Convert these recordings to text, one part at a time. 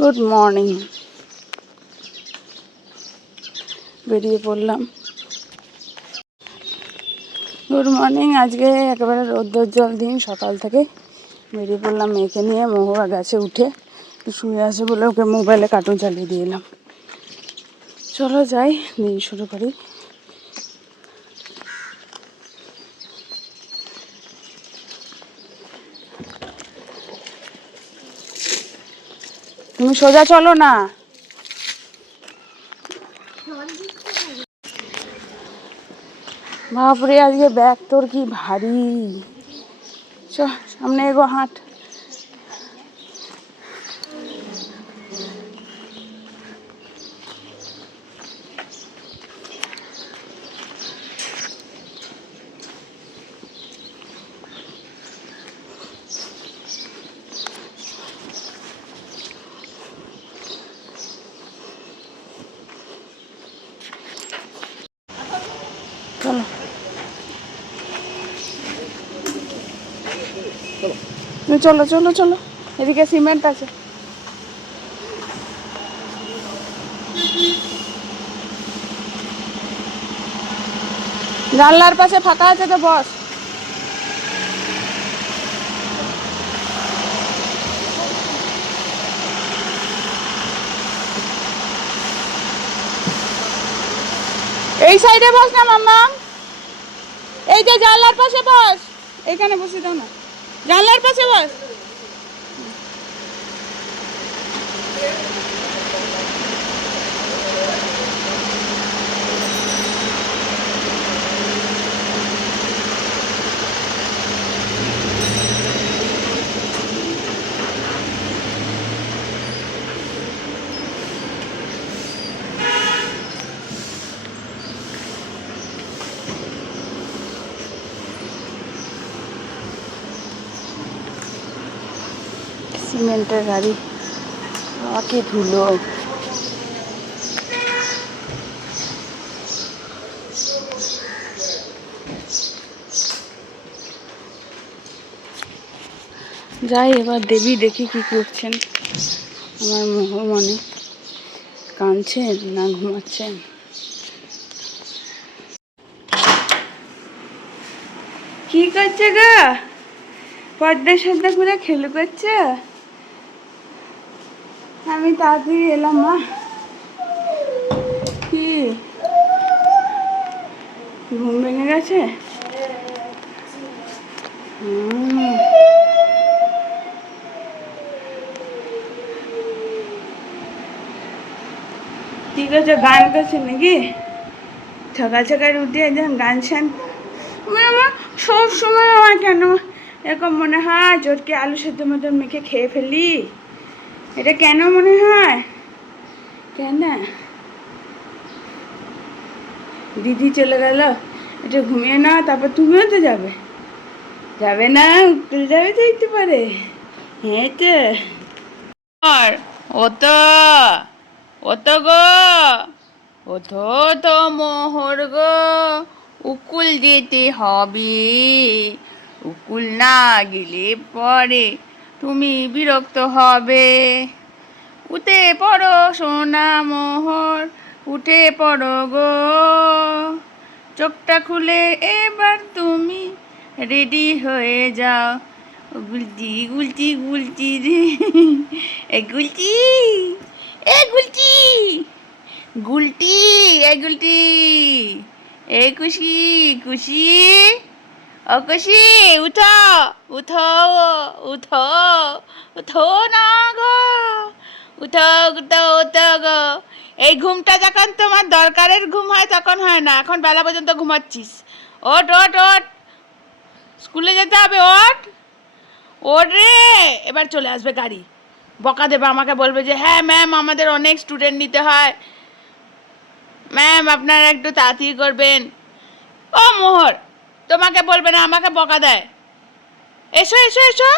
Good morning. বেরিয়ে পড়লাম। Good morning. আজকে একেবারে রৌদ্রোজ্জ্বল দিন। সকাল থেকে বেরিয়ে পড়লাম মেয়েকে নিয়ে। মহুয়া গাছে উঠে শুয়ে আছে বলে ওকে মোবাইলে কার্টুন চালিয়ে দিয়ে এলাম। চলো যাই, দিন শুরু করি। তুমি সোজা চলো না। বাপরে, আজকে ব্যাগ তোর কি ভারী। চ সামনে এগো, হাঁট। চলো চলো চলো চলো, এদিকে সিমেন্ট আছে। জানলার পাশে ফাঁকা আছে তো বস। এই সাইডে বস না মাম্মা, এই যে জানলার পাশে বস। এইখানে বসে দাও না, জানলার পাশে বস। সিমেন্টের গাড়ি, কি ধুলো। যাই এবার দেবী দেখি কি করছেন। আমার মনে কাঁদছেন না ঘুমাচ্ছেন। কি করছে গা? পর্দা সর্দা করে খেলু করছে। আমি তাড়াতাড়ি এলাম। মা কি ঘুম ভেঙে গেছে? কি করছে? গান করছে নাকি? সকাল সকাল উঠে একদম গান শান। আমার সব সময় আমার কেন এরকম মনে হয় জোরকে আলু সেদ্ধ মতন মেখে খেয়ে ফেলি। এটা কেন মনে হয়? কেন? দিদি চলে গেল, এটা ঘুমিয়ে না, তারপর তুমিও তো যাবে। যাবে না? উত্তর যাবে তো দিতে পারে। হ্যাঁ তো আর ও তো গো, ওঠো তো মোহর গো, উকুল যেতে হবে। উকুল না গেলে পরে তুমি বিরক্ত হবে। উঠে পড়ো সোনা মোহর, উঠে পড়ো গো। চোখটা খুলে এবার তুমি রেডি হয়ে যাও। গুলতি গুলতি গুলতি রে, এ গুলতি, এ গুলতি, গুলটি, এ গুলটি, এ খুশি খুশি, ও খুশি, উঠো উঠো উঠো, উঠো না গো, উঠো উঠো উঠো গো। এই ঘুমটা যখন তোমার দরকারের ঘুম হয় তখন হয় না, এখন বেলা পর্যন্ত ঘুমাচ্ছিস। ওঠ ওঠ ওঠ, স্কুলে যেতে হবে, ওঠ ওঠ রে। এবার চলে আসবে গাড়ি, বকা দেবে, আমাকে বলবে যে হ্যাঁ ম্যাম আমাদের অনেক স্টুডেন্ট নিতে হয়, ম্যাম আপনারা একটু তাড়াতাড়ি করবেন। ও মোহর, তোমাকে বলবে না, আমাকে বকা দেয়। এসো এসো এসো,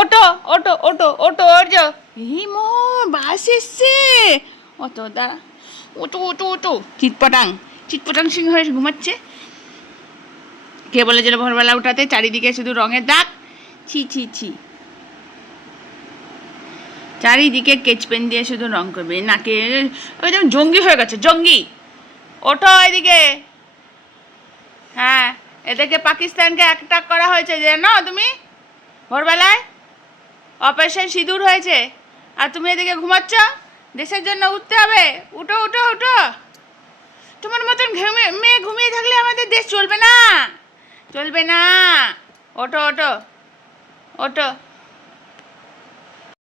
ওটো ওটো ওটো ওটো, ওটো। ই মোহর, বাস এসছে। অতো দাঁড়া, ওটো ওটো ওটো। চিটপটাং চিটপটাং সিং হয়ে ঘুমাচ্ছে। কে বলেছিল ভোরবেলা উঠাতে? চারিদিকে শুধু রঙের দাগ। ছি ছি ছি। চারিদিকে স্কেচ পেন দিয়ে শুধু রং করবে, নাকে ওই যেমন জঙ্গি হয়ে গেছে, জঙ্গি। ওঠো এদিকে। হ্যাঁ, এদেরকে পাকিস্তানকে অ্যাটাক করা হয়েছে জানো তুমি? ভোরবেলায় অপারেশন সিঁদুর হয়েছে, আর তুমি এদিকে ঘুমাচ্ছ। দেশের জন্য উঠতে হবে, উঠো উঠো উঠো। তোমার মতন মেয়ে ঘুমিয়ে থাকলে আমাদের দেশ চলবে না, চলবে না। ওঠো ওঠো ওঠো।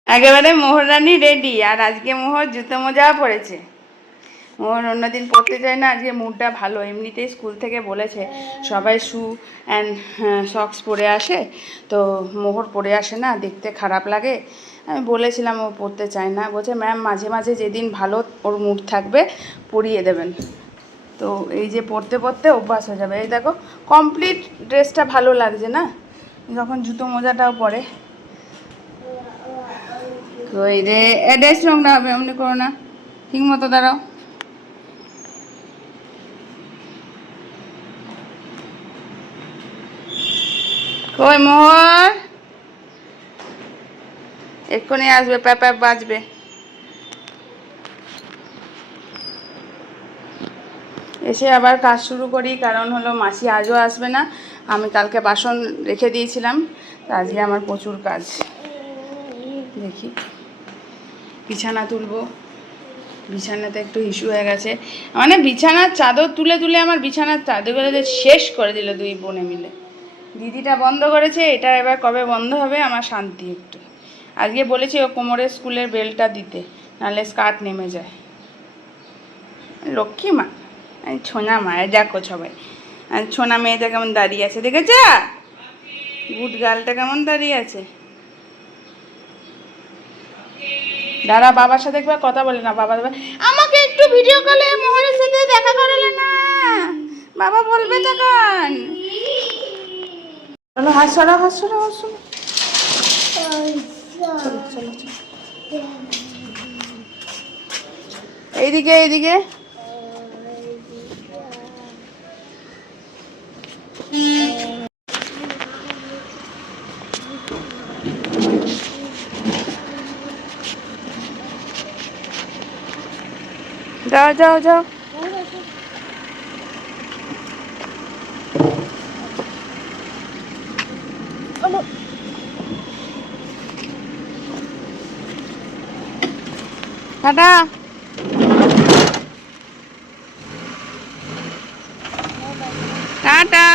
একেবারে মোহরানি রেডি, আর আজকে মোহর জুতো মোজা পড়েছে। মোহর অন্যদিন পড়তে চায় না, আজকে মুডটা ভালো। এমনিতেই স্কুল থেকে বলেছে সবাই শু অ্যান্ড সক্স পরে আসে, তো মোহর পরে আসে না, দেখতে খারাপ লাগে। আমি বলেছিলাম ও পড়তে চায় না, বলছে ম্যাম মাঝে মাঝে যেদিন ভালো ওর মুড থাকবে পরিয়ে দেবেন। তো এই যে পড়তে পড়তে অভ্যাস হয়ে যাবে। এই দেখো কমপ্লিট ড্রেসটা ভালো লাগছে না, যখন জুতো মোজাটাও পরে। কই রে, ড্রেস রংটা হবে, এমনি করো না, ঠিক মতো দাঁড়াও। কই মোহর, এক্ষুনি আসবে, প্যাপ প্যাপ বাজবে। এসে আবার কাজ শুরু করি, কারণ হলো মাসি আজও আসবে না। আমি কালকে বাসন রেখে দিয়েছিলাম, তো আজকে আমার প্রচুর কাজ। দেখি বিছানা তুলবো, বিছানাতে একটু ইস্যু হয়ে গেছে, মানে বিছানার চাদর তুলে তুলে আমার বিছানার চাদরগুলো শেষ করে দিল দুই বোনে মিলে। দিদিটা বন্ধ করেছে, এটা এবার কবে বন্ধ হবে আমার শান্তি একটু। আজকে বলেছি ও কোমরের স্কুলের বেলটা দিতে, নাহলে স্কার্ট নেমে যায়। লক্ষ্মী মা, ছোনা মা, দেখো সবাই ছোনা মেয়েটা কেমন দাঁড়িয়ে আছে, দেখেছ? গুড গার্লটা কেমন দাঁড়িয়ে আছে। দাঁড়া, বাবার সাথে একবার কথা বলে না। বাবা দেবে আমাকে একটু ভিডিও কলে মোহরের সাথে দেখা করালে না, বাবা বলবে তখন। চলো হাত সরাও, হাত সরাও, হাত সরাও। চলো চলো চলো, এইদিকে এইদিকে। যাও যাও যাও। টাটা। টাটা।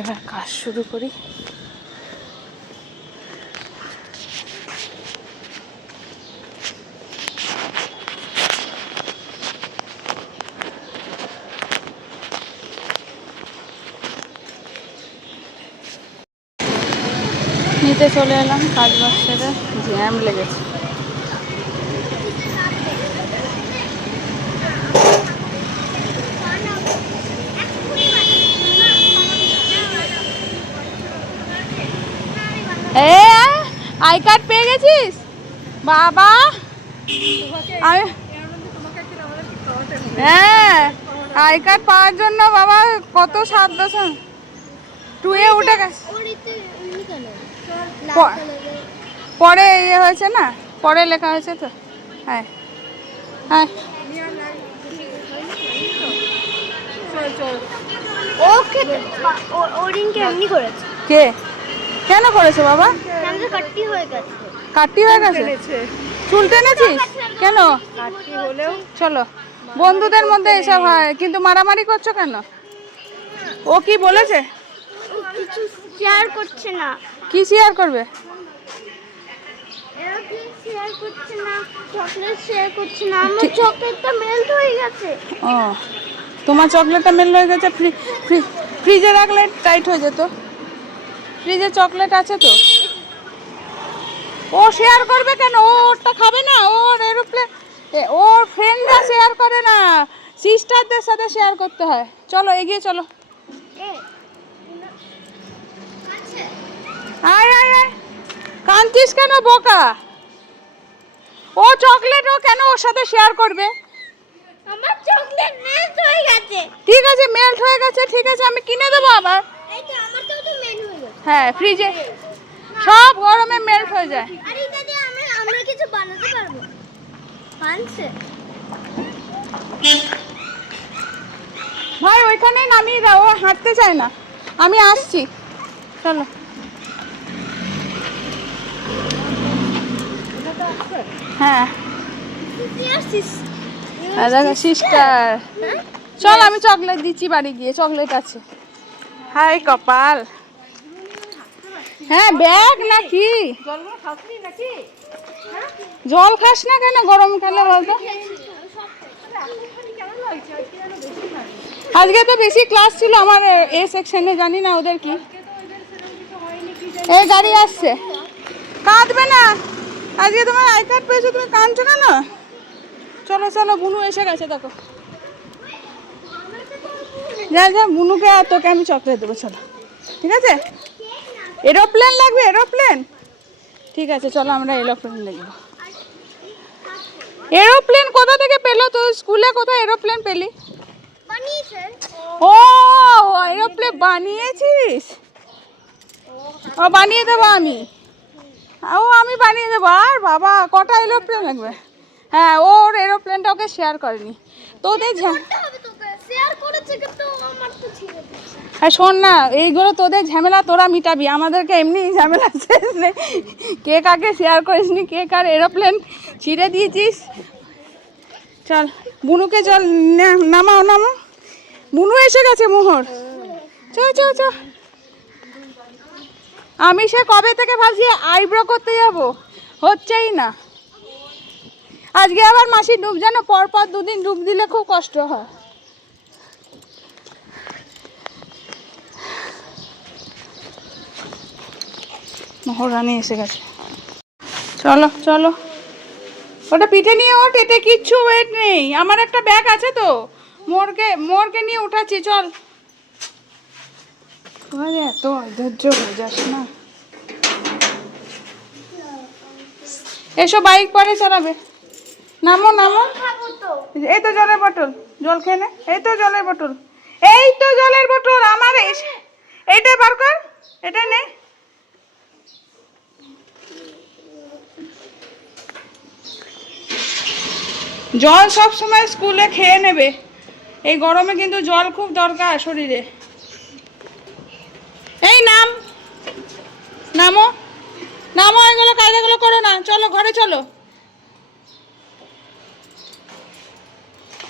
এবার কাজ শুরু করি। নিতে চলে এলাম, কাজ বাজ সেরে জ্যাম লেগেছে। আই কার্ড পেয়ে গেছিস বাবা? হ্যাঁ, আই কার্ড পাওয়ার জন্য বাবা কত সাধ্য, টুয়ে উঠে গেছে। পরে ইয়ে হয়েছে না, পরে লেখা হয়েছে তো। হ্যাঁ হ্যাঁ, কে কেন করেছে বাবা? কাট্টি হয়ে গেছে, চুল টেনেছিস কেন? চলো, বন্ধুদের মধ্যে এসব হয়, কিন্তু মারামারি করছো কেন? ও কি বলেছে? কিছু শেয়ার করছে না। কি শেয়ার করবে? শেয়ার করছে না, চকলেট শেয়ার করছে না। আমার চকলেটটা মেল্ট হয়ে গেছে। ও, তোমার চকলেটটা মেল্ট হয়ে গেছে, ফ্রিজে রাখলে টাইট হয়ে যেত। ফ্রিজে চকলেট আছে তো। ও শেয়ার করবে কেন? ও ওরটা খাবে না? ওর এরোপ্লেন, ওর ফ্রেন্ডরা শেয়ার করে না, সিস্টারদের সাথে শেয়ার করতে হয়। চলো এগিয়ে চলো। আয় আয় আয়, কাঁদছিস কেন বোকা? ও চকলেট ও কেন ওর সাথে শেয়ার করবে? আমার চকলেট মেল্ট হয়ে গেছে। ঠিক আছে, মেল্ট হয়ে গেছে, ঠিক আছে আমি কিনে দেবো আবার। এই তো আমারটাও তো মেল্ট হয়ে গেছে। হ্যাঁ, ফ্রিজে সব গরমে মেল্ট হয়ে যায়। আর এটা দিয়ে আমরা কিছু বানাতে পারবো। পানছে ভাই ওইখানেই নামিয়ে দাও, ও হাঁটতে চায় না। আমি আসছি, চলো। হ্যাঁ দেখো সিস্টার, চল আমি চকলেট দিচ্ছি বাড়ি গিয়ে, চকলেট আছে। হাই কপাল। হ্যাঁ ব্যাগ নাকি? জল খাস না কেন গরমকালে বলতো? আজকে তো বেশি ক্লাস ছিল আমার এ সেকশনে, জানি না ওদের কি। এই গাড়ি আসছে, কাঁদবে না। আজকে তোমার আই কার্ড পেয়েছো, তুমি কাঁদছো কেন? চলো চলো, বুনু এসে গেছে দেখো। যা যা, বুনুকে আর তোকে আমি চকলেট দেবো, চলো। ঠিক আছে, এরোপ্লেন লাগবে, এরোপ্লেন। ঠিক আছে চলো, আমরা এরোপ্লেন দেখবো। এরোপ্লেন কোথা থেকে পেলো? তো স্কুলে কোথায় এরোপ্লেন পেলি? বানিয়েছে। ও এরোপ্লেন বানিয়েছিস? ও বানিয়ে দেবো আমি, আমি বানিয়ে দেবো। আর বাবা কটা এরোপ্লেন লাগবে? হ্যাঁ, ওর এরোপ্লেনটা ওকে শেয়ার করেনি তোদের। শেয়ার করেছে কিন্তু আমার তো ছিঁড়ে দিচ্ছে। আর শোন না, এইগুলো তোদের ঝামেলা তোরা মিটাবি, আমাদেরকে এমনি ঝামেলা শেষ নেই। কে কাকে শেয়ার করিসনি, কে কার এরোপ্লেন ছিঁড়ে দিয়েছিস। চল বুনুকে, চল নামাও নামাও। বুনু এসে গেছে মোহর, চ চ চ। আমি সে কবে থেকে ভাবছি আইব্রো করতে যাব, হচ্ছেই না। আজকে আবার মাসি ডুব, জানো পরপর দুদিন ডুব দিলে খুব কষ্ট হয়। মহারানী এসে গেছে, চলো চলো। ওটা পিঠে নিয়ে ওঠ, এতে কিচ্ছু ওয়েট নেই। আমার একটা ব্যাগ আছে তো, মোরকে নিয়ে উঠাচ্ছি, চল। এত অধৈর্য হয়ে যাস না। এসো, বাইক পরে চালাবে। নামো নামো। এই তো জলের বোতল, জল খেয়ে নে। এই তো জলের বোতল, এই তো জলের বোতল আমার। এইটা বার কর, এটা নে। জল সব সময় স্কুলে খেয়ে নেবে, এই গরমে কিন্তু জল খুব দরকার শরীরে। এই নামো নামো, এগুলো কায়দাগুলো করো না, চলো ঘরে চলো,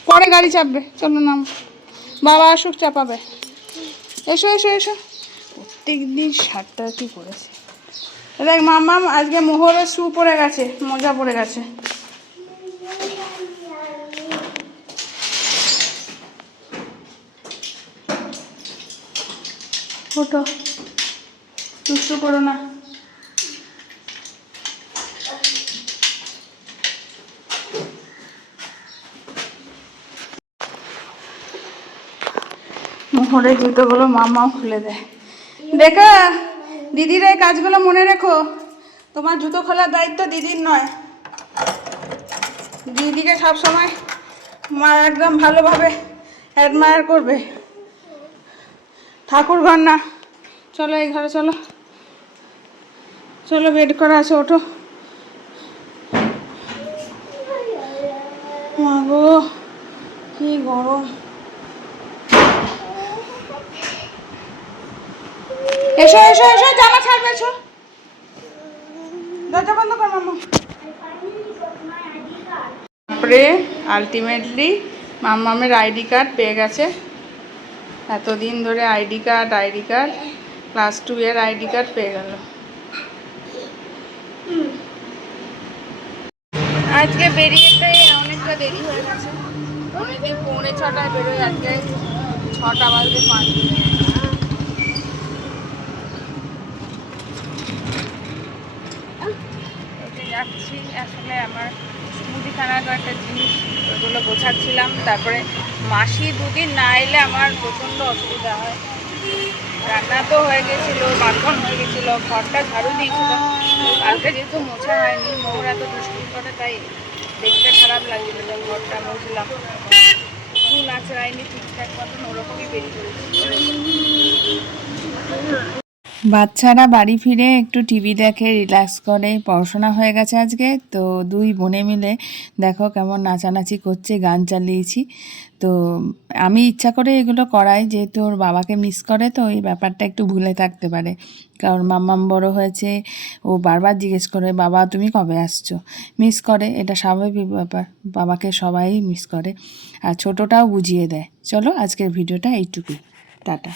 পরে গাড়ি চাপবে। চলো নামো, বাবা আসুক চাপাবে। এসো এসো এসো। প্রত্যেক দিন সাতটা কি করেছে দেখ। মাম্মাম আজকে মোহরের শু পড়ে গেছে, মোজা পড়ে গেছে। ওঠো, দুষ্টু করো না। মোহরের জুতোগুলো মামাও খুলে দেয়। দেখো দিদির এই কাজগুলো মনে রেখো, তোমার জুতো খোলার দায়িত্ব দিদির নয়। দিদিকে সবসময় মা একদম ভালোভাবে অ্যাডমায়ার করবে। ঠাকুর ঘর না, চলো এই ঘরে চলো, চলো বেড করা আছে, ওঠো। মা গো কি গরম। এসো এসো এসো, জামা ছাড়বে, এসো। দরজা বন্ধ কর মাম্মা। তারপরে আলটিমেটলি মাম্মামের আইডি কার্ড পেয়ে গেছে। এতদিন ধরে আইডি কার্ড ক্লাস 2 এর আইডি কার্ড পেয়ে গেল। আজকে বেরিয়েতে অনেকটা দেরি হয়ে গেছে, অনেকদিন 6:45 বেরোয়, আজকে 6টা বাজতে 5 মিনিট। যাচ্ছি আসলে আমার মুদিখানার কয়েকটা জিনিস, ওগুলো গোছাচ্ছিলাম। তারপরে মাসি দুদিন না এলে আমার প্রচণ্ড অসুবিধা হয়, রান্না তো হয়ে গেছিলো, বাথরুম হয়ে গেছিলো, ঘরটা ঝাড়ু দিয়েছিল। কালকে যেহেতু মোছা হয়নি, মোর এত দুষ্টুমি করে, তাই দেখতে খারাপ লাগছিল। তাই ঘরটা মুছলাম, চুল আঁচড়ায়নি ঠিকঠাক মতন, ওরকমই বেরিয়ে পড়েছি। বাচ্চারা বাড়ি ফিরে একটু টিভি দেখে, রিল্যাক্স করে। পড়াশোনা হয়ে গেছে আজকে, তো দুই বোনে মিলে দেখো কেমন নাচানাচি করছে, গান চালিয়েছি। তো আমি ইচ্ছা করে এগুলো করাই, যেহেতু ওর বাবাকে মিস করে, তো এই ব্যাপারটা একটু ভুলে থাকতে পারে। কারণ মাম্মাম বড় হয়েছে, ও বারবার জিজ্ঞেস করে বাবা তুমি কবে আসছো, মিস করে, এটা স্বাভাবিক ব্যাপার, বাবাকে সবাই মিস করে। আর ছোটোটাও বুঝিয়ে দেয়। চলো আজকের ভিডিওটা এইটুকুই, টাটা।